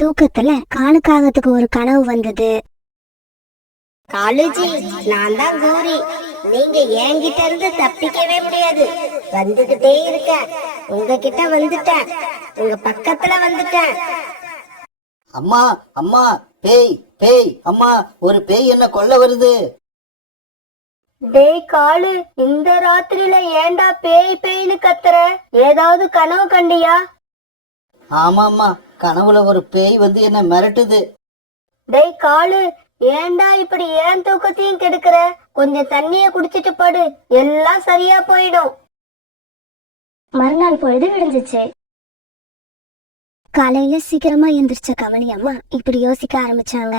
தூக்கத்துல காலுக்காகத்துக்கு ஒரு கனவு வந்தது. காலுஜி, நான் தான் கோரி. நீங்க என்கிட்ட இருந்து தப்பிக்கவே முடியாது. வந்துகிட்டே இருக்க. உங்ககிட்ட வந்துட்டேன். உங்க பக்கத்துல வந்துட்டேன். அம்மா அம்மா, பேய் பேய், அம்மா ஒரு பேய் என்ன கொல்ல வருது. டேய் காலு, இந்த ராத்திரியில ஏண்டா பேய் பேய்னு கத்துற? ஏதாவது கனவு கண்டியா? ஆமா அம்மா, கனவுல ஒரு பேய் வந்து என்ன மிரட்டுது. டேய் காலு, ஏண்டா இப்படி ஏன் தூக்கத்தையும் கெடுக்கிற? கொஞ்சம் தண்ணிய குடிச்சிட்டு படு, எல்லாம் சரியா போயிடும். மறுநாள் பொழுது விடிஞ்சிச்சு. காலையில சீக்கிரமா எந்திரிச்ச கமலி அம்மா இப்படி யோசிக்க ஆரம்பிச்சாங்க.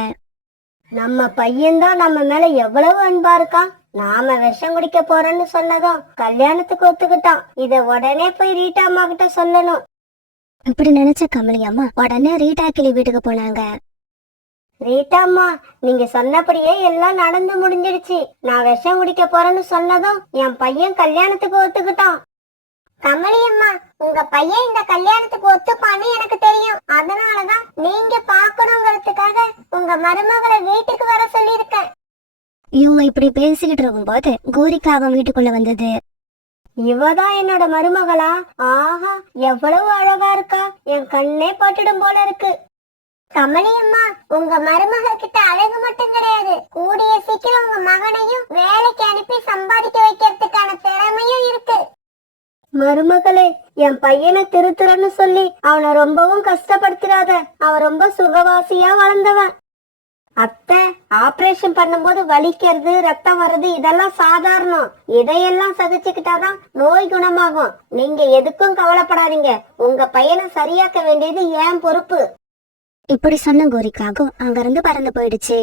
நம்ம பையன்தான் நம்ம மேல எவ்வளவு அன்பா இருக்கான். நாம விஷம் குடிக்க போறோம்னு சொன்னதும் கல்யாணத்துக்கு ஒத்துக்கிட்டான். இத உடனே போய் ரீட்டா அம்மா கிட்ட சொல்லணும். இப்படி நினைச்ச கமலி அம்மா உடனே ரீட்டா கிளி வீட்டுக்கு போனாங்க. ரீட்டா அம்மா, நீங்க சொன்னபடியே எல்லாம் நடந்து முடிஞ்சிடுச்சு. நான் விஷம் குடிக்க போறேன்னு சொன்னதும் என் பையன் கல்யாணத்துக்கு ஒத்துக்கிட்டான். கமலி அம்மா, உங்க பையன் இந்த கல்யாணத்துக்கு ஒத்துப்பான்னு எனக்கு தெரியும். அதனாலதான் நீங்க பாக்கணுங்கிறதுக்காக உங்க மருமகளை வீட்டுக்கு வர சொல்லியிருக்கேன். இவங்க இப்படி பேசிக்கிட்டு இருக்கும்போது கோரிக்காகம் வீட்டுக்குள்ள வந்தது. இவதான் என்னோட மருமகளா? ஆஹா, எவ்வளவு அழகா இருக்கா. என் கண்ணே பட்டுடும் போல இருக்கு. கமலி அம்மா, உங்க மருமக கிட்ட அழகு மட்டும் கிடையாது, கூடிய சீக்கிரம் உங்க மகனையும் வேலைக்கு அனுப்பி சம்பாதிக்க வைக்கிறதுக்கான திறமையும் இருக்கு. மருமகளே, என் பையனை திருத்துறன்னு சொல்லி அவனை ரொம்பவும் கஷ்டப்படுத்திடாத. அவன் ரொம்ப சுகவாசியா வளர்ந்தவன். அத்தை, ஆபரேஷன் பண்ணும்போது வலிக்கிறது, ரத்தம் வர்றது இதெல்லாம் சாதாரணம். இதையெல்லாம் சகிச்சுக்கிட்டாதான் நோய் குணமாகும். நீங்க எதுக்கும் கவலைப்படாதீங்க. உங்க பையனை சரியாக்க வேண்டியது என் பொறுப்பு. இப்படி சொன்ன கோரிக்காகம் அங்கிருந்து பறந்து போயிடுச்சு.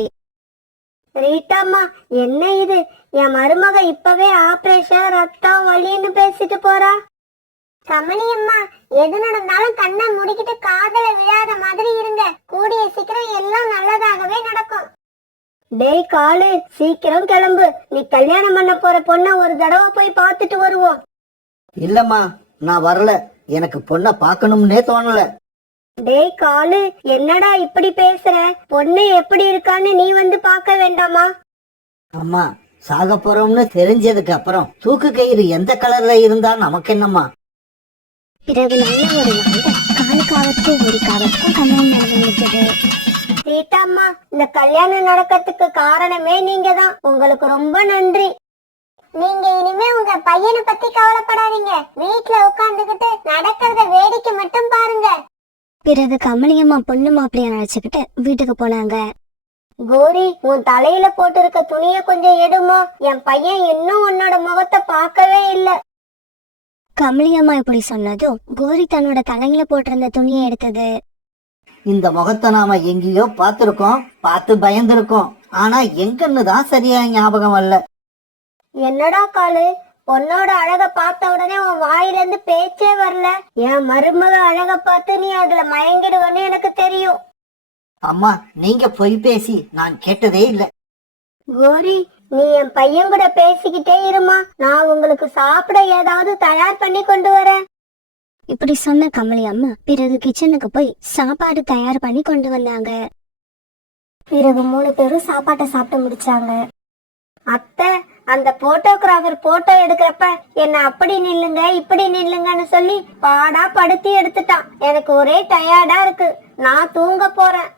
ரீட்டாம்மா, என்ன இது? என் மருமக இப்பவே ஆபரேஷன், ரத்தம், வலின்னு பேசிட்டு போறா. கமலி அம்மா, எது நடந்தாலும் கண்ணை முடிக்கிட்டு காதல விழாத மாதிரி இருங்க. கூடிய சீக்கிரம் எல்லாம் நல்லதாகவே நடக்கும். டேய் காலு, சீக்கிரம் கிளம்பு. நீ கல்யாணம் பண்ண போற பொண்ண ஒரு தடவை போய் பார்த்துட்டு வருவோம். இல்லம்மா, நான் வரல. எனக்கு பொண்ணை பார்க்கணும்னே தோணல. டேய் காலு, என்னடா இப்படி பேசுற? பொண்ணு எப்படி இருக்கான்னு நீ வந்து பார்க்க வேண்டாமா? அம்மா, சாக போறோம்னு தெரிஞ்சதுக்கு அப்புறம் தூக்கு கயிறு எந்த கலர்ல இருந்தா நமக்கு என்னம்மா? பிறகு நல்ல ஒரு நாள்ல காலுக்காகத்துக்கும் கோரிக்காகத்துக்கும் கல்யாணம் நடந்து முடிச்சது. ரீட்டாம்மா, இந்த கல்யாணம் நடக்கிறதுக்கு காரணமே நீங்க தான். உங்களுக்கு ரொம்ப நன்றி. நீங்க இனிமே உங்க பையனை பத்தி கவலைப்படாதீங்க. வீட்டுல உட்கார்ந்துகிட்டு நடக்கிறத வேடிக்கை மட்டும் பாருங்க. பிறகு கமலியம்மா பொண்ணு மாப்பிளைய அழைச்சுக்கிட்டு வீட்டுக்கு போனாங்க. கோரி, உன் தலையில போட்டிருக்க துணிய கொஞ்சம் எடுமா. என் பையன் இன்னும் உன்னோட முகத்தை பார்க்கவே இல்ல. கமலியம்மா இப்படி சொன்னதும் கோரி தன்னோட தலையில போட்டிருந்த துணியை எடுத்தது. இந்த முகத்தை நாம எங்கேயோ பார்த்திருக்கோம், பார்த்து பயந்துருக்கோம். ஆனா எங்கன்னு தான் சரியா ஞாபகம் வரல. என்னடா காலு, பொண்ணோட அழக பார்த்த உடனே உன் வாயில இருந்து பேச்சே வரல. என் மருமக அழக பார்த்து நீ அதுல மயங்கிடுவன்னு எனக்கு தெரியும். அம்மா, நீங்க பொய் பேசி நான் கேட்டதே இல்ல. கோரி, நீ என் பையன் கூட பேசிக்கிட்டே இருமா. நான் உங்களுக்கு சாப்பிட ஏதாவது தயார் பண்ணி கொண்டு வரேன். இப்படி சொன்ன கமலி அம்மா பிறகு கிச்சனுக்கு போய் சாப்பாடு தயார் பண்ணி கொண்டு வந்தாங்க. பிறகு 3 பேரும் சாப்பாட்டை சாப்பிட்டு முடிச்சாங்க. அத்தை, அந்த போட்டோகிராஃபர் போட்டோ எடுக்கிறப்ப என்ன அப்படி நில்லுங்க இப்படி நில்லுங்கன்னு சொல்லி பாடா படுத்தி எடுத்துட்டான். எனக்கு ஒரே டயர்டா இருக்கு. நான் தூங்க போறேன்.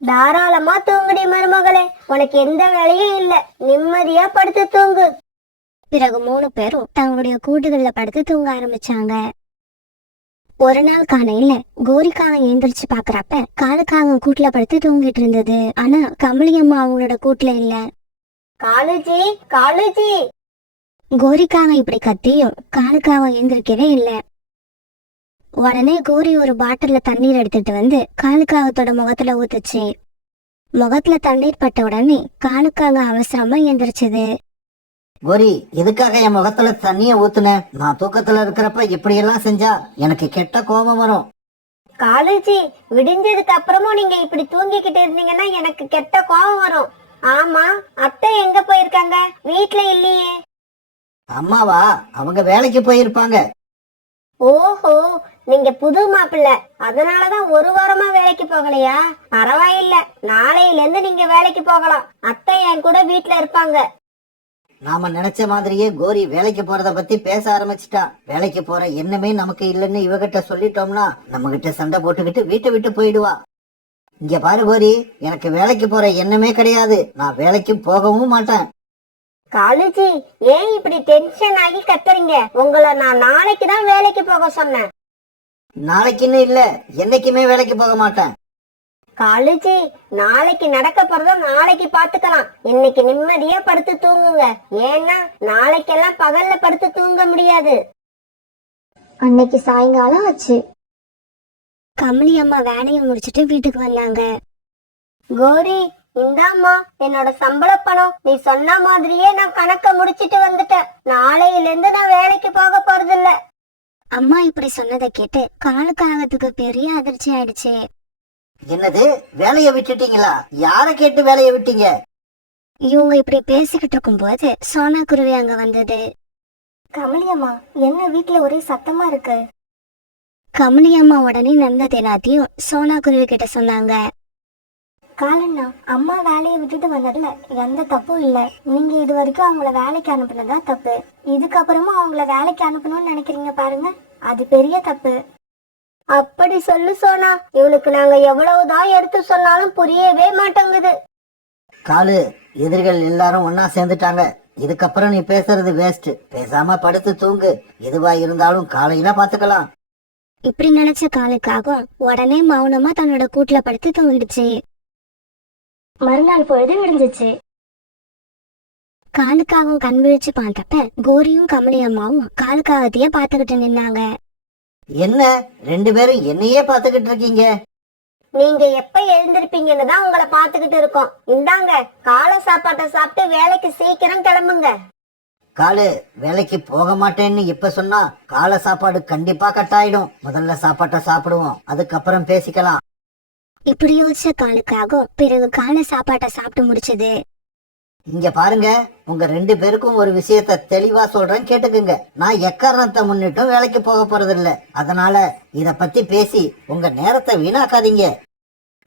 தாராளமா தூங்குடி மருமகளே, உனக்கு எந்த வேலையும் இல்ல. நிம்மதியா படுத்து தூங்கு. பிறகு 3 பேரும் தங்களுடைய கூட்டுகள்ல படுத்து தூங்க ஆரம்பிச்சாங்க. ஒரு நாள் காலையில கோரிக்காகம் எழுந்திரிச்சு பாக்குறப்ப காலுக்காகம் கூட்டுல படுத்து தூங்கிட்டு இருந்தது. ஆனா கமலியம்மா அவங்களோட கூட்டுல இல்ல. காலுஜி, காலுஜி. கோரிக்காகம் இப்படி கத்தியும் காலுக்காகம் எழுந்திருக்கவே இல்ல. உடனே கோரி ஒரு பாட்டில்ல தண்ணீர் எடுத்துட்டு வந்து காலுக்காகத்தோட முகத்துல ஊத்துச்சு. முகத்துல தண்ணீர் பட்ட உடனே காலுக்காக அவசரமா எந்திரிச்சது. கோரி, எதுக்காக என் முகத்துல தண்ணிய ஊத்துன? நான் தூக்கத்துல இருக்கிறப்ப இப்படி எல்லாம் செஞ்சா எனக்கு கெட்ட கோபம் வரும். காலுஜி, விடிஞ்சதுக்கு அப்புறமும் நீங்க இப்படி தூங்கிக்கிட்டு இருந்தீங்கன்னா எனக்கு கெட்ட கோபம் வரும். ஆமா, அத்தை எங்க போயிருக்காங்க? வீட்டுல இல்லையே. அம்மாவா? அவங்க வேலைக்கு போயிருப்பாங்க. ஓஹோ, நீங்க புது மாப்பிள்ளை, அதனாலதான் ஒரு வாரமா வேலைக்கு போகலையா? பரவாயில்ல, நாளையில இருந்து நீங்க வேலைக்கு போகலாம். அத்தை என் கூட வீட்டுல இருப்பாங்க. நாம நினைச்ச மாதிரியே கோரி வேலைக்கு போறத பத்தி பேச ஆரம்பிச்சிட்டா. வேலைக்கு போற எண்ணமே நமக்கு இல்லைன்னு இவகிட்ட சொல்லிட்டோம்னா நம்ம கிட்ட சண்டை போட்டுக்கிட்டு வீட்டை விட்டு போயிடுவா. இங்க பாரு கோரி, எனக்கு வேலைக்கு போற எண்ணமே கிடையாது. நான் வேலைக்கு போகவும் மாட்டேன். காலுஜி, ஏன் இப்படி டென்ஷன் ஆகி கத்துறீங்க? உங்களை நான் நாளைக்கு தான் வேலைக்கு போக சொன்னேன். நாளைக்குன்னு இல்ல, என்னைக்குமே வேலைக்கு போக மாட்டேன். காலுஜி, நாளைக்கு நடக்க போறத நாளைக்கு பாத்துக்கலாம். இன்னைக்கு நிம்மதியா படுத்து தூங்குங்க. ஏன்னா நாளைக்கெல்லாம் பகல்ல படுத்து தூங்க முடியாது. அன்னைக்கு சாயங்காலம் ஆச்சு. கமலி அம்மா வேலையை முடிச்சிட்டு வீட்டுக்கு வந்தாங்க. கோரி, இந்தாம்மா என்னோட சம்பள பணம். நீ சொன்ன மாதிரியே நான் கணக்க முடிச்சிட்டு வந்துட்டேன். நாளையில இருந்து நான் வேலைக்கு போக போறது இல்ல. அம்மா இப்படி சொன்னதை கேட்டு காலுக்காகத்துக்கு பெரிய அதிர்ச்சி ஆயிடுச்சு. என்னது, வேலைய விட்டுட்டீங்களா? யார கேட்டு வேலைய விட்டீங்க? இவங்க இப்படி பேசிக்கிட்டு இருக்கும் போது சோனா குருவி அங்க வந்தது. கமலி அம்மா, என்ன வீட்டுல ஒரே சத்தமா இருக்கு? கமலி அம்மா உடனே நடந்தது எல்லாத்தையும் சோனா குருவி கிட்ட சொன்னாங்க. காலண்ணா, அம்மா வேலையை விட்டுட்டு வந்ததுல எந்த தப்பும் இல்ல. நீங்க இது வரைக்கும் அவங்கள வேலைக்கு அனுப்புனதா தப்பு. இதுக்கப்புறமா அவங்கள வேலைக்கு அனுப்பணும்னு நினைக்கிறீங்க பாருங்க, அது பெரிய தப்பு. அப்படி சொல்லு சோனா. இவளுக்கு நாங்க எவ்வளவுதான் எடுத்து சொன்னாலும் புரியவே மாட்டேங்குது. காலு, எதிரிகள் எல்லாரும் ஒன்னா சேர்ந்துட்டாங்க. இதுக்கப்புறம் நீ பேசுறது வேஸ்ட். பேசாம படுத்து தூங்கு. எதுவா இருந்தாலும் காலையில பாத்துக்கலாம். இப்படி நினைச்ச காலுக்காகவும் உடனே மௌனமா தன்னோட கூட்டுல படுத்து தூங்கிடுச்சு. மறுநாள் பொழுது விடிஞ்சிச்சு. காலுக்காகவும் கண் விழிச்சு பார்த்தப்ப கோரியும் கமலி அம்மாவும் காலுக்காகத்தையே பாத்துக்கிட்டு நின்னாங்க. என்ன, ரெண்டு பேரும் என்னையே பாத்துக்கிட்டு இருக்கீங்க? நீங்க எப்ப எழுந்திருப்பீங்கன்னு தான் உங்களை பாத்துக்கிட்டு இருக்கோம். இந்தாங்க, காலை சாப்பாட்டை சாப்பிட்டு வேலைக்கு சீக்கிரம் கிளம்புங்க. காலு, வேலைக்கு போக மாட்டேன்னு இப்ப சொன்னா காலை சாப்பாடு கண்டிப்பா கட்டாயிடும். முதல்ல சாப்பாட்டை சாப்பிடுவோம், அதுக்கப்புறம் பேசிக்கலாம். இப்படி யோசிச்ச காலுக்காகவும் பிறகு காலை சாப்பாட்டை சாப்பிட்டு முடிச்சது. இங்க பாருங்க, உங்க ரெண்டு பேருக்கும் ஒரு விஷயத்த தெளிவா சொல்றேன், கேட்டுக்குங்க. நான் எக்காரணத்தை முன்னிட்டும் வேலைக்கு போக போறது இல்ல. அதனால இத பத்தி பேசி உங்க நேரத்தை வீணாக்காதீங்க.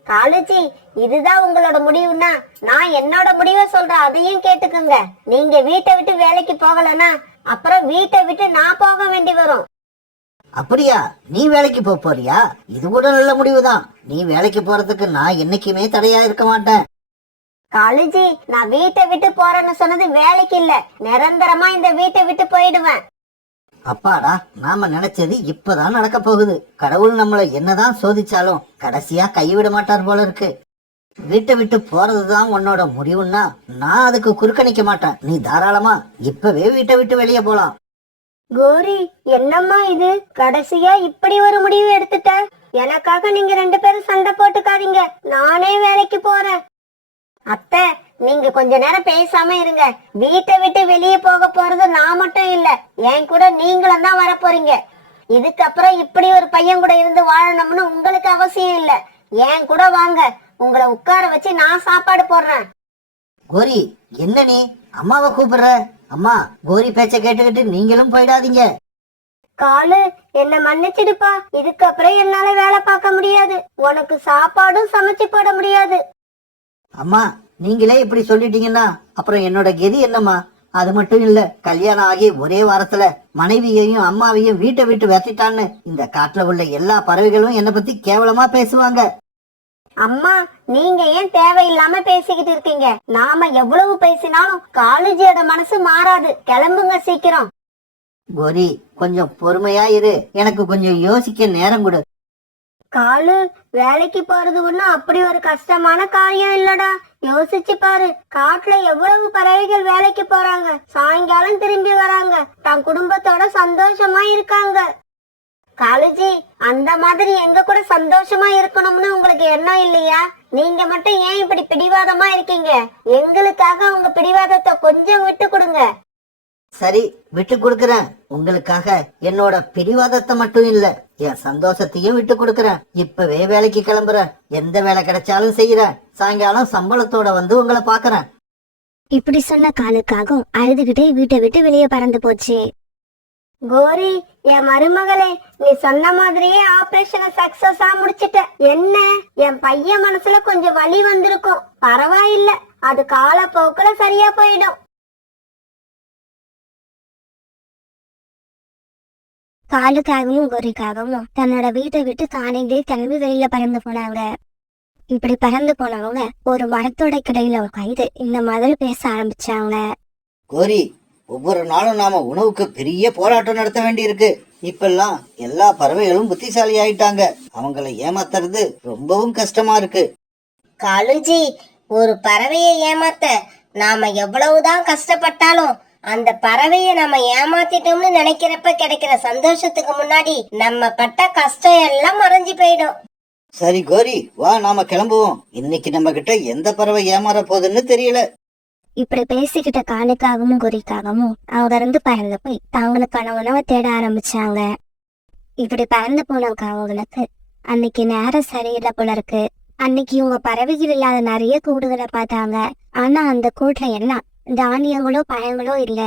காலுஜி, இதுதான் உங்களோட முடிவுன்னா நான் என்னோட முடிவை சொல்றேன், அதையும் கேட்டுக்குங்க. நீங்க வீட்டை விட்டு வேலைக்கு போகலன்னா அப்புறம் வீட்டை விட்டு நான் போக வேண்டி வரும். அப்படியா? நீ வேலைக்கு போறியா? இது கூட நல்ல முடிவுதான். நீ வேலைக்கு போறதுக்கு நான் என்னைக்குமே தடையா இருக்க மாட்டேன். காலுஜி, நான் வீட்டை விட்டு போறேன்னு சொன்னது வேலைக்கு இல்ல, நிரந்தரமா இந்த வீட்டை விட்டு போயிடுவேன். அப்பாடா, நாம நினைச்சது இப்பதான் நடக்க போகுது. கடவுள் நம்மள என்னதான் சோதிச்சாலும் கடைசியா கைவிட மாட்டார் போல இருக்கு. வீட்டை விட்டு போறதுதான் உன்னோட முடிவுன்னா நான் அதுக்கு குறுக்க மாட்டேன். நீ தாராளமா இப்பவே வீட்டை விட்டு வெளியே போலாம். கோரி, என்னம்மா இது? கடைசியா இப்படி ஒரு முடிவு எடுத்துட்ட. எனக்காக நீங்க ரெண்டு பேரும் சண்டை போட்டுக்காதீங்க, நானே வேலைக்கு போறேன். அத்தை, நீங்க கொஞ்ச நேரம் பேசாம இருங்க. வீட்டை விட்டு வெளியே போக போறது நான் மட்டும் இல்ல, என் கூட நீங்களும் தான் வர போறீங்க. இதுக்கப்புறம் இப்படி ஒரு பையன் கூட இருந்து வாழணும்னு உங்களுக்கு அவசியம் இல்ல. என் கூட வாங்க, உங்களை உட்கார வச்சு நான் சாப்பாடு போடுறேன். கோரி, என்ன நீ அம்மாவை கூப்பிடுற? அம்மா, கோரி பேச்ச கேட்டுக்கிட்டு நீங்களும் போயிடாதீங்க. காலு, என்ன மன்னிச்சிடுப்பா. இதுக்கப்புறம் என்னால வேலை பார்க்க முடியாது. உனக்கு சாப்பாடும் சமைச்சு போட முடியாது. அம்மா, நீங்களே இப்படி சொல்லிட்டீங்கன்னா அப்புறம் என்னோட கெதி என்னம்மா? அது மட்டும் இல்ல, கல்யாணம் ஆகி ஒரே வாரத்துல மனைவியையும் அம்மாவையும் வீட்டை விட்டு வெட்டிட்டான்னு இந்த காட்டுல உள்ள எல்லா பறவைகளும் என்ன பத்தி கேவலமா பேசுவாங்க. அம்மா, நீங்க ஏன் தேவையில்லாம பேசிக்கிட்டு இருக்கீங்க? நாம எவ்வளவு பேசினாலும் காலேஜியோட மனசு மாறாது. கிளம்புங்க சீக்கிரம். கோரி, கொஞ்சம் பொறுமையா இரு, எனக்கு கொஞ்சம் யோசிக்க நேரம் கொடு. காலு, வேலைக்கு போறது ஒண்ணும் அப்படி ஒரு கஷ்டமான காரியம் இல்லடா. யோசிச்சு பாரு, காட்டுல எவ்வளவு பறவைகள் வேலைக்கு போறாங்க, சாயங்காலம் திரும்பி வராங்க, தன் குடும்பத்தோட சந்தோஷமா இருக்காங்க. காலேஜி, அந்த மாதிரி எங்க கூட சந்தோஷமா இருக்கணும்னு உங்களுக்கு எண்ணம் இல்லையா? நீங்க மட்டும் ஏன் இப்படி பிடிவாதமா இருக்கீங்க? எங்களுக்காக உங்க பிடிவாதத்தை கொஞ்சம் விட்டு கொடுங்க. சரி, விட்டு கொடுக்கறேன். உங்களுக்காக என்னோட பிடிவாதத்தை மட்டும் இல்ல, என் சந்தோஷத்தையும் விட்டு கொடுக்கறேன். இப்பவே வேலைக்கு கிளம்புறேன். எந்த வேலை கிடைச்சாலும் செய்யறேன். சாயங்காலம் சம்பளத்தோட வந்து உங்களை பாக்குறேன். இப்படி சொன்ன காலுக்காகவும் அழுதுகிட்டே வீட்டை விட்டு வெளியே பறந்து போச்சு. கோரி, என் மருமகளே, நீ சொன்ன மாதிரியே ஆபரேஷனை சக்சஸா முடிச்சிட்ட. என்ன, என் பையன் மனசுல கொஞ்சம் வலி வந்திருக்கும், பரவாயில்ல, அது காலப்போக்குல சரியா போயிடும். காலுக்காகவும் கோரிக்காகவும் தன்னோட வீட்டை விட்டு தானே கிளம்பி வெளியில பறந்து போனாங்க. இப்படி பறந்து போனவங்க ஒரு மரத்தோட கிடையில உட்காந்து இந்த மாதிரி பேச ஆரம்பிச்சாங்க. கோரி, ஒவ்வொரு நாளும் நாம உணவுக்கு பெரிய போராட்டம் நடத்த வேண்டியிருக்கு. இப்பெல்லாம் எல்லா பறவைகளும் புத்திசாலி ஆயிட்டாங்க. அவங்கள ஏமாத்துறது ரொம்பவும் கஷ்டமா இருக்கு. காலுஜி, ஒரு பறவையை ஏமாத்த நாம எவ்வளவுதான் கஷ்டப்பட்டாலும் அந்த பறவையை நம்ம ஏமாத்திட்டோம்னு நினைக்கிறப்ப கிடைக்கிற சந்தோஷத்துக்கு முன்னாடி நம்ம பட்ட கஷ்டம் எல்லாம் மறைஞ்சு போயிடும். சரி கோரி, வா நாம கிளம்புவோம். இன்னைக்கு நம்ம கிட்ட எந்த பறவை ஏமாற போகுதுன்னு தெரியல. இப்படி பேசிக்கிட்ட காலுக்காகவும் கோரிக்காகவும் அவங்க இருந்து பறந்து போய் தங்களுக்கான உணவை தேட ஆரம்பிச்சாங்க. இப்படி பறந்து போனவங்க அவங்களுக்கு அன்னைக்கு நேரம் சரியில்லை போல இருக்கு. அன்னைக்கு இவங்க பறவைகள் இல்லாத நிறைய கூடுகளை பார்த்தாங்க. ஆனா அந்த கூட்டுல எல்லாம் தானியங்களோ பழங்களோ இல்ல.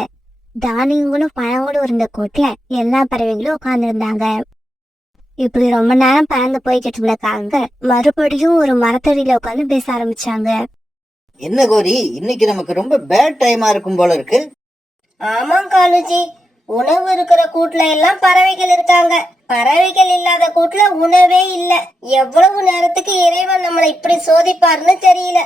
தானியங்களும் பழங்களும் இருந்த கூட்டுல எல்லா பறவைகளும் உட்கார்ந்து இருந்தாங்க. இப்படி ரொம்ப நேரம் பறந்து போய்கிட்டு இருக்காங்க. மறுபடியும் ஒரு மரத்தடியில உட்காந்து பேச ஆரம்பிச்சாங்க. என்ன கோரி, இன்னைக்கு நமக்கு ரொம்ப பேட் டைமா இருக்கும் போல இருக்கு. ஆமா காலுஜி, உணவு இருக்கிற கூட்டுல எல்லாம் பறவைகள் இருக்காங்க, பறவைகள் இல்லாத கூட்டுல உணவே இல்ல. எவ்வளவு நேரத்துக்கு இறைவன் நம்மளை இப்படி சோதிப்பாருன்னு தெரியல.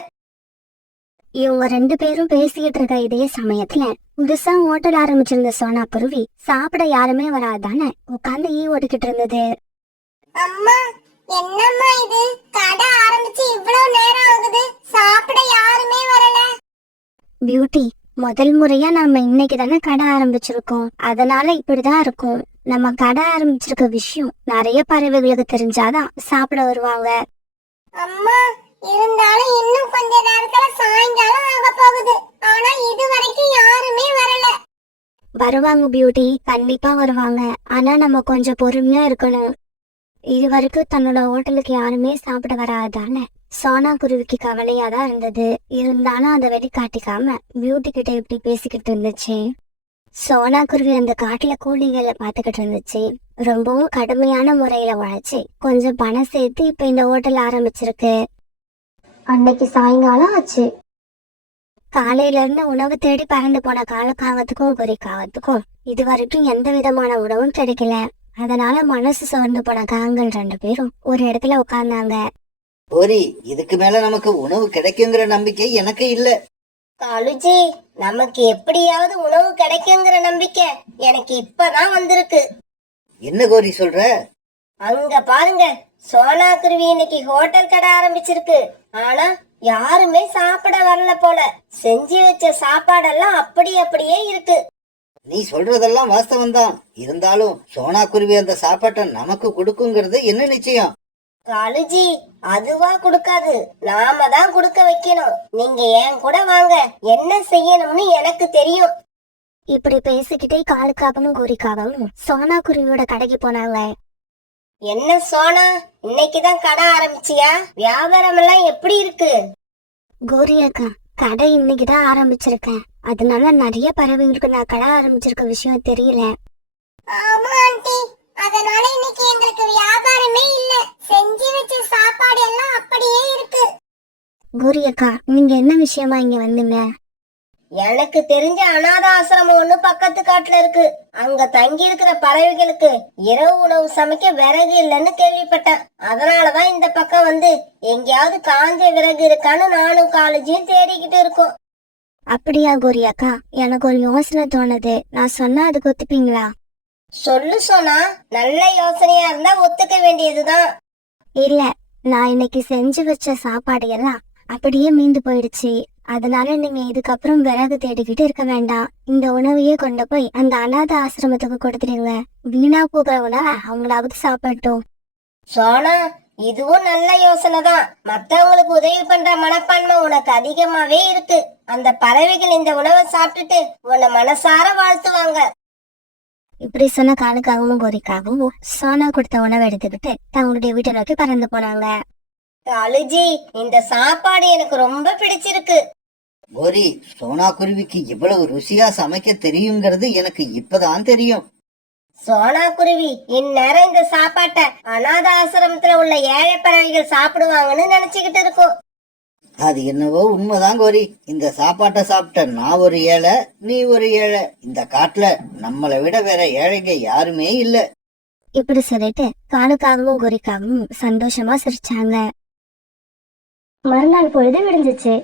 இவங்க 2 பேரும் பேசிக்கிட்டு இருக்க இதே சமயத்துல புதுசா ஓட்டல் ஆரம்பிச்சிருந்த சோனா குருவி சாப்பிட யாருமே வராதானே உட்காந்து ஓடிக்கிட்டு இருந்தது. அம்மா, என்னம்மா இது, கடை ஆரம்பிச்சு இவ்வளவு நேரம் ஆகுது, சாப்பிட யாருமே வரல. பியூட்டி, முதல் முறையா நம்ம இன்னைக்கு தானே கடை ஆரம்பிச்சிருக்கோம், அதனால இப்படிதான் இருக்கும். நம்ம கடை ஆரம்பிச்சிருக்க விஷயம் நிறைய பறவைகளுக்கு தெரிஞ்சாதான் சாப்பிட வருவாங்க. அம்மா, இருந்தாலும் இன்னும் கொஞ்ச நேரத்துல சாயங்காலம் ஆக போகுது, ஆனா இது வரைக்கும் யாருமே வரல. வருவாங்க பியூட்டி, கண்டிப்பா வருவாங்க. ஆனா நம்ம கொஞ்சம் பொறுமையா இருக்கணும். இது வரைக்கும் தன்னோட ஹோட்டலுக்கு யாருமே சாப்பிட வராதால சோனா குருவிக்கு கவலையா தான் இருந்தது. இருந்தாலும் அதை வெளிக்காட்டிக்காம பியூட்டி கிட்ட இப்படி பேசிக்கிட்டு இருந்துச்சு. சோனா குருவி அந்த காட்டுல கூலிகளை பாத்துக்கிட்டு இருந்துச்சு. ரொம்பவும் கடுமையான முறையில உழைச்சு கொஞ்சம் பணம் சேர்த்து இப்ப இந்த ஹோட்டல் ஆரம்பிச்சிருக்கு. அன்னைக்கு சாயங்காலம் ஆச்சு. காலையில இருந்து உணவு தேடி பறந்து போன காலக்காகத்துக்கும் குறிக்காகத்துக்கும் இது வரைக்கும் எந்த விதமான உணவும் கிடைக்கல. அதனால மனசு சோர்ந்து போன காங்கள் 2 பேரும் ஒரு இடத்துல உட்கார்ந்தாங்க. கோரி, இதுக்கு மேல நமக்கு உணவு கிடைக்குங்கிற நம்பிக்கை எனக்கு இல்ல. காலுஜி, நமக்கு எப்படியாவது உணவு கிடைக்குங்கிற நம்பிக்கை எனக்கு இப்பதான் வந்திருக்கு. என்ன கோரி சொல்ற? அங்க பாருங்க, சோனா குருவி இன்னைக்கு ஹோட்டல் கடை ஆரம்பிச்சிருக்கு. ஆனா யாருமே சாப்பிட வரல போல. செஞ்சு வச்ச சாப்பாடெல்லாம் அப்படியே இருக்கு. நீ சொல்றதெல்லாம் வாஸ்தவம் தான். இருந்தாலும் சோனா குருவி அந்த சாப்பாட்டை நமக்கு கொடுக்குங்கிறது என்ன நிச்சயம்? காலுஜி, அதுவா கொடுக்காது, நாம தான் கொடுக்க வைக்கணும். நீங்க என் கூட வாங்க, என்ன செய்யணும்னு எனக்கு தெரியும். இப்படி பேசிக்கிட்டே காலுக்காகவும் கோரிக்காகவும் சோனா குருவியோட கடைக்கு போனாங்க. என்ன சோனா, இன்னைக்குதான் கடை ஆரம்பிச்சியா? வியாபாரம் எல்லாம் எப்படி இருக்கு? கோரி அக்கா, கடை இன்னைக்குதான் ஆரம்பிச்சிருக்கேன். அதனால நிறைய பறவைகளுக்கு நான் கடை ஆரம்பிச்சிருக்க விஷயம் தெரியல. ஆமா ஆண்டி, அதனால இன்னைக்கு எங்களுக்கு வியாபாரமே இல்ல. செஞ்சு வச்ச சாப்பாடு எல்லாம் அப்படியே இருக்கு. கோரி அக்கா, நீங்க என்ன விஷயமா இங்க வந்தீங்க? எனக்கு தெரிஞ்ச அனாத ஆசிரமம் ஒண்ணு பக்கத்து காட்டுல இருக்கு. அங்க தங்கி இருக்கிற பறவைகளுக்கு இரவு உணவு சமைக்க விறகு இல்லைன்னு கேள்விப்பட்டேன். அதனாலதான் இந்த பக்கம் வந்து எங்கேயாவது காஞ்ச விறகு இருக்கான்னு நானும் காலேஜையும் தேடிக்கிட்டு இருக்கோம். அப்படியா கோரி அக்கா, எனக்கு ஒரு யோசனை தோணுது. நான் சொன்னா அதுக்கு ஒத்துப்பீங்களா? சொல்லு சோனா, நல்ல யோசனையா இருந்தா ஒத்துக்க வேண்டியதுதான். இல்ல, நான் இன்னைக்கு செஞ்சு வச்ச சாப்பாடு எல்லாம் அப்படியே மீந்து போயிடுச்சு. அதனால நீங்க இதுக்கப்புறம் விறகு தேடிக்கிட்டு இருக்க வேண்டாம். இந்த உணவையே கொண்டு போய் அந்த அனாத ஆசிரமத்துக்கு கொடுத்துருங்க. வீணா போகிற உணவை அவங்களாவது சாப்பிட்டோம். சோனா, இதுவும் நல்ல யோசனை தான். மத்தவங்களுக்கு உதவி பண்ற மனப்பான்மை உனக்கு அதிகமாவே இருக்கு. அந்த பறவைகள் இந்த உணவை சாப்பிட்டுட்டு உன்னை மனசார வாழ்த்துவாங்க. இப்படி சொன்ன காலுக்காகவும் கோரிக்காகவும் சோனா கொடுத்த உணவை எடுத்துக்கிட்டு தங்களுடைய வீட்டை நோக்கி பறந்து போனாங்க. காலுஜி, இந்த சாப்பாடு எனக்கு ரொம்ப பிடிச்சிருக்கு. கோரி, சோனா குருவிக்கு இவ்வளவு ருசியா சமைக்க தெரியுங்கிறது எனக்கு இப்பதான் தெரியும். சோனா குருவி இந்நேரம் இந்த சாப்பாட்டை அநாத ஆசிரமத்துல உள்ள ஏழை பறவைகள் சாப்பிடுவாங்கன்னு நினைச்சுக்கிட்டு இருக்கும். அது என்னவோ உண்மைதான் கோரி. இந்த சாப்பாட்டை சாப்பிட்ட நான் ஒரு ஏழை, நீ ஒரு ஏழை. இந்த காட்டுல நம்மளை விட வேற ஏழைங்க யாருமே இல்ல. இப்படி சொல்லிட்டு காலுக்காகவும் கோரிக்காகவும் சந்தோஷமா சிரிச்சாங்க. மறுநாள் பொழுது விடிஞ்சிச்சு.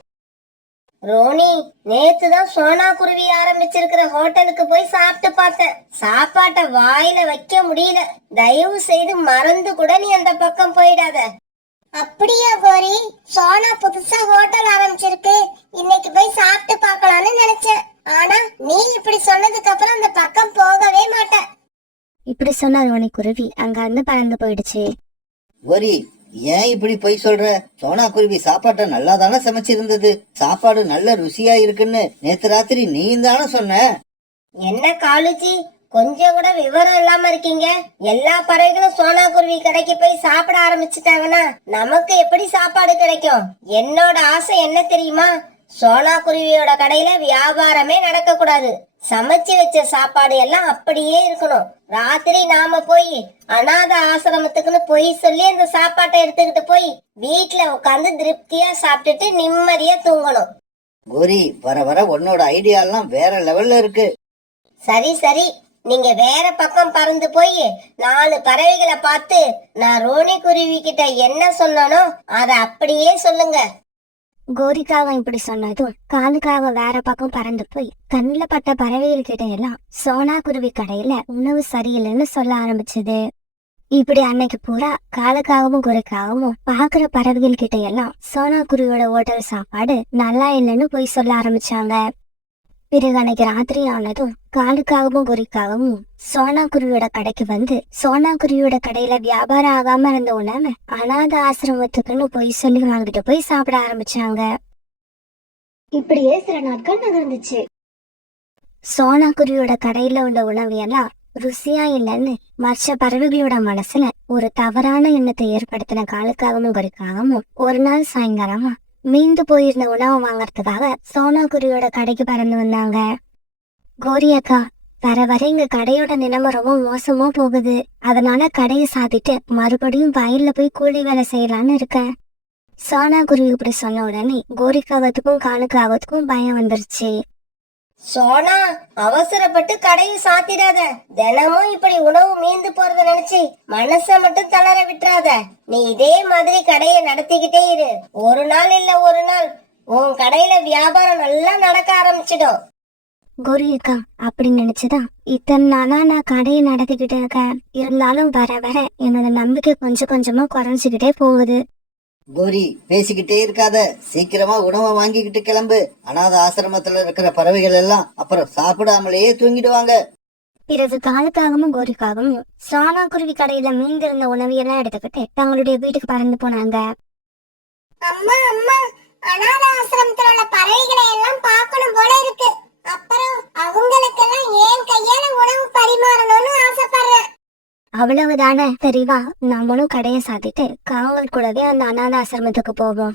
ரோனி, நேத்துதான் சோனா குருவி ஆரம்பிச்சிருக்கிற ஹோட்டலுக்கு போய் சாப்பிட்டு பார்த்தேன். சாப்பாட்டை வாயில வைக்க முடியல. தயவு செய்து மறந்து கூட நீ அந்த பக்கம் போயிடாத. அப்படியா கோரி? சோனா புதுசா ஹோட்டல் ஆரம்பிச்சிருக்கு, இன்னைக்கு போய் சாப்பிட்டு பார்க்கலாம்னு நினைச்சேன். ஆனா நீ இப்படி சொன்னதுக்கு அப்புறம் அந்த பக்கம் போகவே மாட்டேன். இப்படி சொன்ன ரோனி குருவி அங்க இருந்து பறந்து போயிடுச்சு. கோரி, ஏன் இப்படி போய் சொல்ற? சோனா குருவி சாப்பாட்டை நல்லா தானே சமைச்சிருந்தது. சாப்பாடு நல்ல ருசியா இருக்குன்னு நேத்து ராத்திரி நீயும் தானே சொன்ன. என்ன காலுஜி, கொஞ்சம் கூட விவரம் இல்லாம இருக்கீங்க. எல்லா பறவைகளும் சோனா குருவி கடைக்கு போய் சாப்பிட ஆரம்பிச்சுட்டாங்கன்னா நமக்கு எப்படி சாப்பாடு கிடைக்கும்? என்னோட ஆசை என்ன தெரியுமா? சோனா குருவியோட கடையில வியாபாரமே நடக்க கூடாது. சமைச்சு வச்ச சாப்பாடு எல்லாம் அப்படியே இருக்கணும். ராத்திரி நாம போய் அநாத ஆசிரமத்துக்குன்னு போய் சொல்லி அந்த சாப்பாட்டை எடுத்துக்கிட்டு போய் வீட்டுல உட்காந்து திருப்தியா சாப்பிட்டுட்டு நிம்மதியா தூங்கணும். கோரி, வர வர உன்னோட ஐடியா எல்லாம் வேற லெவல்ல இருக்கு. சரி சரி, நீங்க வேற பக்கம் பறந்து போய் 4 பறவைகளை பார்த்து நான் ரோனி குருவி கிட்ட என்ன சொன்னனோ அத அப்படியே சொல்லுங்க. கோரிக்காக இப்படி சொன்னதும் காலுக்காக வேற பக்கம் பறந்து போய் கண்ணுல பட்ட பறவைகள் கிட்ட எல்லாம் சோனா குருவி கடையில உணவு சரியில்லைன்னு சொல்ல ஆரம்பிச்சது. இப்படி அன்னைக்கு பூரா காலுக்காகவும் கோரிக்காகவும் பாக்குற பறவைகள் கிட்ட எல்லாம் சோனா குருவியோட ஹோட்டல் சாப்பாடு நல்லா இல்லைன்னு போய் சொல்ல ஆரம்பிச்சாங்க. பிறகு அன்னைக்கு ராத்திரி ஆனதும் காலுக்காகவும் கோரிக்காகவும் சோனா குருவியோட கடைக்கு வந்து சோனா குருவியோட கடையில வியாபாரம் ஆகாம இருந்த உணவை அநாத ஆசிரமத்துக்குன்னு போய் சொல்லி வாங்கிட்டு போய் சாப்பிட ஆரம்பிச்சாங்க. இப்படியே சில நாட்கள் நகர்ந்துச்சு. சோனா குருவியோட கடையில உள்ள உணவு எல்லாம் ருசியா இல்லைன்னு மற்ற பறவைகளோட மனசுல ஒரு தவறான எண்ணத்தை ஏற்படுத்தின காலுக்காகவும் கோரிக்காகவும் ஒரு நாள் சாயங்காலமா மீந்து போயிருந்த உணவு வாங்கறதுக்காக சோனா குருவியோட கடைக்கு பறந்து வந்தாங்க. கோரி அக்கா, வர வர எங்க கடையோட நிலைமை ரொம்ப மோசமா போகுது. அதனால கடையை சாத்திட்டு மறுபடியும் வயல்ல போய் கூலி வேலை செய்யலான்னு இருக்கேன். சோனா குருவி இப்படி சொன்ன உடனே கோரிக்காகத்துக்கும் காலுக்காகத்துக்கும் பயம் வந்துருச்சு. சோனா, அவசரப்பட்டு கடையை சாத்திடாத. தினமும் இப்படி உணவு மீந்து போறத நினைச்சு மனச மட்டும் தளர விட்டுறாத. நீ இதே மாதிரி கடையை நடத்திக்கிட்டே இரு. ஒரு நாள் இல்ல ஒரு நாள் உன் கடையில வியாபாரம் நல்லா நடக்க ஆரம்பிச்சிடும். கோரி அக்கா, அப்படி நினைச்சுதான் இத்தனை நாளா நான் கடையை நடத்திக்கிட்டு இருக்கேன். இருந்தாலும் வர வர என்னோட நம்பிக்கை கொஞ்சம் கொஞ்சமா குறைஞ்சுக்கிட்டே போகுது. கோரி, பேசிக்கிட்டே இருக்காத. சீக்கிரமா உணவை வாங்கிக்கிட்டு கிளம்பு. அநாத ஆசிரமத்துல இருக்கிற பறவைகள் எல்லாம் அப்புறம் சாப்பிடாமலேயே தூங்கிடுவாங்க. பிறகு காலுக்காகவும் கோரிக்காகவும் சோனா குருவி கடையில மீந்திருந்த உணவையெல்லாம் எடுத்துக்கிட்டு தங்களுடைய வீட்டுக்கு பறந்து போனாங்க. அம்மா அம்மா, அநாத ஆசிரமத்துல உள்ள பறவைகளை எல்லாம் பார்க்கணும் போல இருக்கு. அப்புறம் அவங்களுக்கெல்லாம் ஏன் கையால உணவு பரிமாறணும்னு ஆசைப்படுறேன். அவ்வளவுதானே, தெரிவா, நம்மளும் கடையை சாத்திட்டு காவல் கூடவே அந்த அநாத ஆசிரமத்துக்கு போவோம்.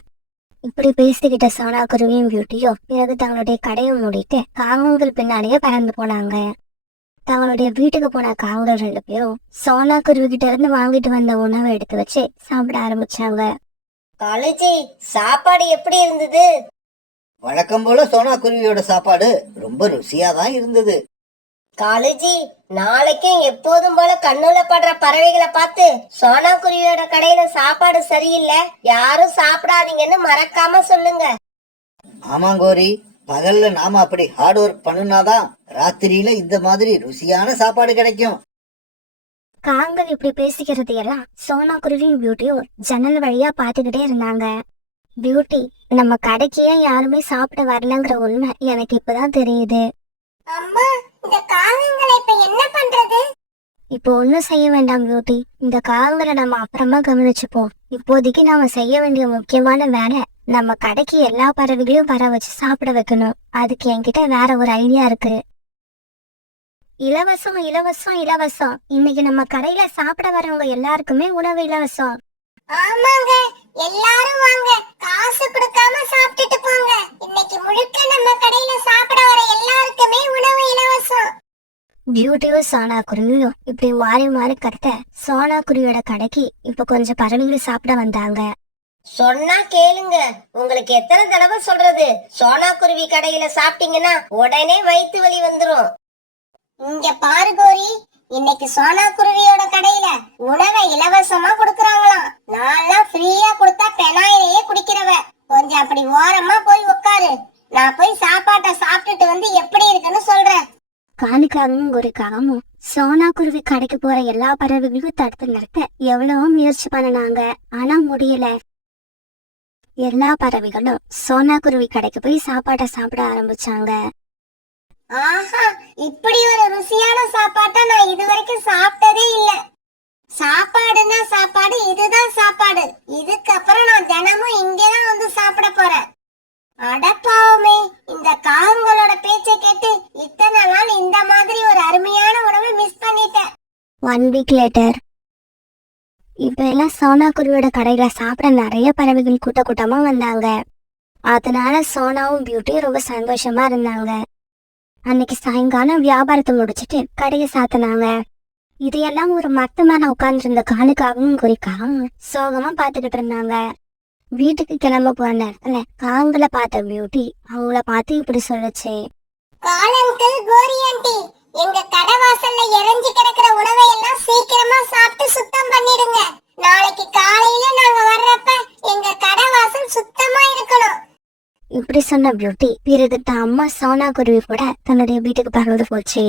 இப்படி பேசிக்கிட்ட சோனா குருவியும் பியூட்டியும் பிறகு தங்களுடைய கடையை மூடிட்டு காவல்கள் பின்னாலேயே பறந்து போனாங்க. தங்களுடைய வீட்டுக்கு போன காவல்கள் 2 பேரும் சோனா குருவி கிட்ட இருந்து வாங்கிட்டு வந்த உணவை எடுத்து வச்சு சாப்பிட ஆரம்பிச்சாங்க. காலேஜி, சாப்பாடு எப்படி இருந்தது? வழக்கம் போல சோனா குருவியோட சாப்பாடு ரொம்ப ருசியா தான் இருந்தது. காலேஜி, நாளைக்கும் எப்போதும் போல கண்ணுல படுற பறவைகளை பார்த்து சோனா குருவியோட கடையில சாப்பாடு சரியில்லை, யாரும் சாப்பிடாதீங்கன்னு மறக்காம சொல்லுங்க. ஆமாங்கோரி, பகல்ல நாம அப்படி ஹார்ட் ஒர்க் பண்ணுனாதான் ராத்திரியில இந்த மாதிரி ருசியான சாப்பாடு கிடைக்கும். காங்கள் இப்படி பேசிக்கிறது எல்லாம் சோனா குருவியும் பியூட்டியும் ஜன்னல் வழியா பாத்துக்கிட்டே இருந்தாங்க. பியூட்டி, நம்ம கடைக்கு ஏன் யாருமே சாப்பிட வரலங்கிற உண்மை எனக்கு இப்பதான் தெரியுது. அம்மா, இந்த காகங்களை இப்ப என்ன பண்றது? இப்போ ஒண்ணும் செய்ய வேண்டாம் பியூட்டி, இந்த காகங்களை நம்ம அப்புறமா கவனிச்சுப்போம். இப்போதைக்கு நாம செய்ய வேண்டிய முக்கியமான வேலை நம்ம கடைக்கு எல்லா பறவைகளையும் வர வச்சு சாப்பிட வைக்கணும். அதுக்கு என்கிட்ட வேற ஒரு ஐடியா இருக்கு. இலவசம் இலவசம் இலவசம். இன்னைக்கு நம்ம கடையில சாப்பிட வரவங்க எல்லாருக்குமே உணவு இலவசம். ஆமாங்க, எல்லாரும் வாங்க, காசு கொடுக்காம சாப்பிட்டுட்டு போங்க. இன்னைக்கு முழுக்க நம்ம கடையில சாப்பிட வர எல்லாருக்குமே உணவு இலவசம். பியூட்டியும் சோனா குருவியும் இப்படி மாறி மாறி கத்த சோனா குருவியோட கடைக்கு இப்ப கொஞ்சம் பறவைகள் சாப்பிட வந்தாங்க. சொன்னா கேளுங்க, உங்களுக்கு எத்தனை தடவை சொல்றது, சோனா குருவி கடையில சாப்பிட்டீங்கன்னா உடனே வயிற்று வலி வந்துரும். இங்க பாரு கோரி, இன்னைக்கு சோனா குருவியோட கடையில உணவை இலவசமா கொடுக்கறாங்களாம். நான்லாம் ஃப்ரீயா கொடுத்தா பெனாயிலேயே குடிக்கிறவ. கொஞ்சம் அப்படி ஓரமா போய் உட்காரு, நான் போய் சாப்பாட்டை சாப்பிட்டுட்டு வந்து எப்படி இருக்குன்னு சொல்றேன். காலுக்காகவும் கோரிக்காகவும் சோனா குருவி கடைக்கு போற எல்லா பறவைகளுக்கும் தடுத்து நிறுத்த எவ்வளவோ முயற்சி பண்ணினாங்க. ஆனா முடியல. எல்லா பறவைகளும் சோனா குருவி கடைக்கு போய் சாப்பாட்டை சாப்பிட ஆரம்பிச்சாங்க. ஆஹா, இப்படி ஒரு ருசியான சாப்பாட்டை நான் இதுவரைக்கும் சாப்பிட்டதே இல்ல. சாப்பாடுன்னா சாப்பாடு, இதுதான் சாப்பாடு. இதுக்கப்புறம் நான் தினமும் இங்கதான் வந்து சாப்பிட போறேன். அடப்பாவுமே, இந்த காகங்களோட பேச்சை கேட்டு இத்தனை நாள் இந்த மாதிரி ஒரு அருமையான உணவை மிஸ் பண்ணிட்டேன். 1 வீக் லேட்டர். இப்ப எல்லாம் சோனா குருவியோட கடையில சாப்பிட நிறைய பறவைகள் கூட்ட கூட்டமா வந்தாங்க. அதனால சோனாவும் பியூட்டியும் ரொம்ப சந்தோஷமா இருந்தாங்க. அன்னைக்கு சாயங்காலம் வியாபாரத்தை முடிச்சிட்டு கடையை சாத்தினாங்க. இதையெல்லாம் ஒரு மரத்து மேல உட்கார்ந்து இருந்த காலுக்காகவும் குறிக்காகவும் சோகமா பாத்துக்கிட்டு இருந்தாங்க. வீட்டுக்கு கிளம்ப போற நேரத்துல காங்களை பார்த்த பியூட்டி அவங்கள பார்த்து இப்படி சொல்லுச்சு. காலங்கள், கோரி ஆண்டி, எங்க கடை வாசல்ல எரிஞ்சு கிடக்குற உணவை எல்லாம் சீக்கிரமா சாப்பிட்டு சுத்தம் பண்ணிடுங்க. நாளைக்கு காலையில நாங்க வர்றப்ப எங்க கடை வாசல் சுத்தமா இருக்கணும். இப்படி சொன்ன பியூட்டி பிறகு தான் அம்மா சோனா குருவி கூட தன்னுடைய வீட்டுக்கு பறந்து போச்சு.